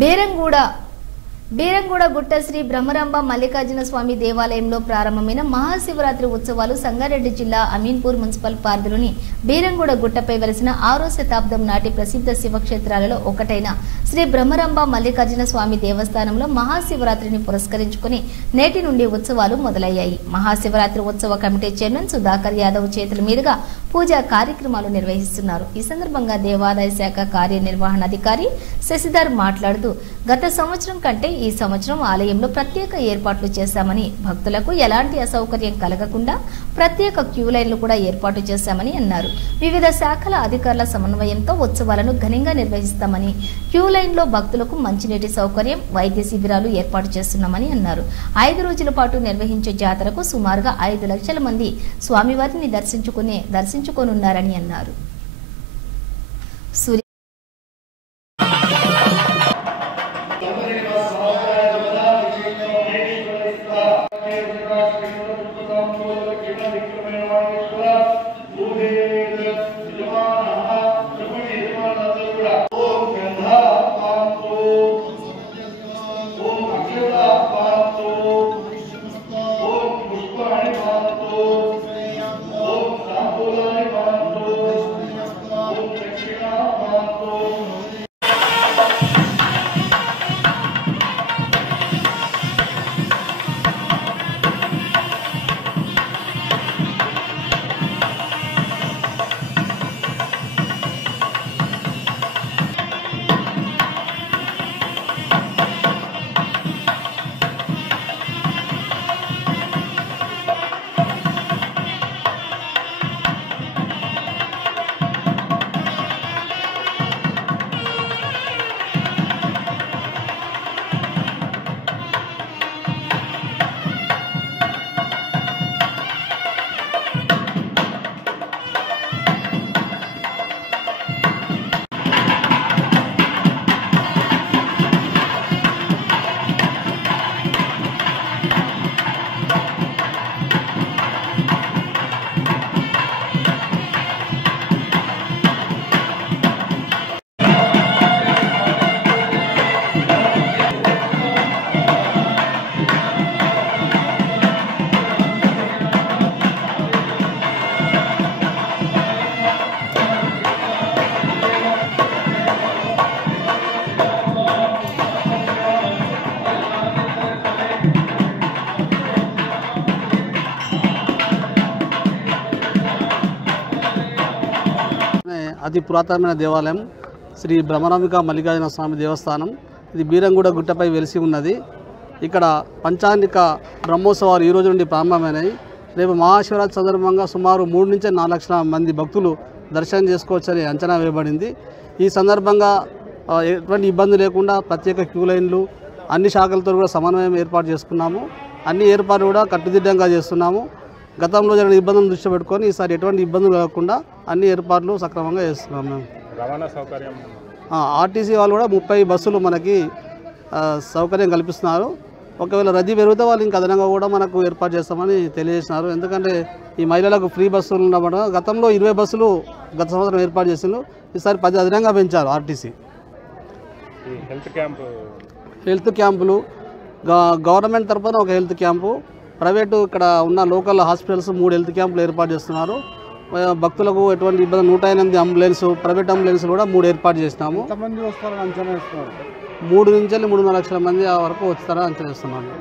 బీరంగూడ గుట్ట శ్రీ బ్రహ్మరాంబ మల్లికార్జున స్వామి దేవాలయంలో ప్రారంభమైన మహాశివరాత్రి ఉత్సవాలు సంగారెడ్డి జిల్లా అమీన్పూర్ మున్సిపల్ పరిధిలోని బీరంగూడ గుట్టపై వెలిసిన 6వ శతాబ్దం నాటి ప్రసిద్ధ శివక్షేత్రాలలో ఒకటైన శ్రీ బ్రహ్మరాంబ మల్లికార్జున స్వామి దేవస్థానంలో మహాశివరాత్రిని పురస్కరించుకుని నేటి నుండి ఉత్సవాలు మొదలయ్యాయి. మహాశివరాత్రి ఉత్సవ కమిటీ చైర్మన్ సుధాకర్ యాదవ్ చేతుల మీదుగా పూజా కార్యక్రమాలు నిర్వహిస్తున్నారు. ఈ సందర్భంగా దేవాదాయ శాఖ కార్యనిర్వహణాధికారి శశిధర్ మాట్లాడుతూ గత సంవత్సరం కంటే ఈ సంవత్సరం ఆలయంలో ప్రత్యేక ఏర్పాట్లు చేశామని, భక్తులకు ఎలాంటి అసౌకర్యం కలగకుండా ప్రత్యేక క్యూ లైన్లు కూడా ఏర్పాటు చేశామని అన్నారు. వివిధ శాఖల అధికారుల సమన్వయంతో ఉత్సవాలను ఘనంగా నిర్వహిస్తామని, క్యూ లైన్లో భక్తులకు మంచినీటి సౌకర్యం, వైద్య శిబిరాలు ఏర్పాటు చేస్తున్నామని అన్నారు. 5 రోజుల పాటు నిర్వహించే జాతరకు సుమారుగా 5 లక్షల మంది స్వామివారిని దర్శించుకోనున్నారని అన్నారు. అతి పురాతనమైన దేవాలయం శ్రీ బ్రహ్మరాంబిక మల్లికార్జున స్వామి దేవస్థానం. ఇది బీరంగూడ గుట్టపై వెలిసి ఉన్నది. ఇక్కడ పంచాంగిక బ్రహ్మోత్సవాలు ఈ రోజు నుండి ప్రారంభమైనాయి. రేపు మహాశివరాత్రి సందర్భంగా సుమారు 3 నుంచి 4 లక్షల మంది భక్తులు దర్శనం చేసుకోవచ్చని అంచనా వేయబడింది. ఈ సందర్భంగా ఎటువంటి ఇబ్బంది లేకుండా ప్రత్యేక క్యూ లైన్లు అన్ని శాఖలతో కూడా సమన్వయం ఏర్పాటు చేసుకున్నాము. అన్ని ఏర్పాట్లు కూడా కట్టుదిట్టంగా చేస్తున్నాము. గతంలో జరిగిన ఇబ్బందులను దృష్టి పెట్టుకొని ఈసారి ఎటువంటి ఇబ్బందులు కలగకుండా అన్ని ఏర్పాట్లు సక్రమంగా చేస్తున్నాము. రవాణా సౌకర్యం ఆర్టీసీ వాళ్ళు కూడా 30 బస్సులు మనకి సౌకర్యం కల్పిస్తున్నారు. ఒకవేళ రద్దీ పెరిగితే వాళ్ళు ఇంకా అదనంగా కూడా మనకు ఏర్పాటు చేస్తామని తెలియజేసినారు. ఎందుకంటే ఈ మహిళలకు ఫ్రీ బస్సులు ఉండడం గతంలో 20 బస్సులు గత సంవత్సరం ఏర్పాటు చేసిండ్రు. ఈసారి 10 అదనంగా పెంచారు ఆర్టీసీ. హెల్త్ క్యాంపులు గవర్నమెంట్ తరఫున ఒక హెల్త్ క్యాంపు, ప్రైవేటు ఇక్కడ ఉన్న లోకల్ హాస్పిటల్స్ 3 హెల్త్ క్యాంపులు ఏర్పాటు చేస్తున్నారు. భక్తులకు ఎటువంటి ఇబ్బంది 108 అంబులెన్స్, ప్రైవేట్ అంబులెన్స్ కూడా 3 ఏర్పాటు చేసినాము. 3 నుంచి 3.5 లక్షల మంది వరకు వస్తారని అంచనా వేస్తున్నాము.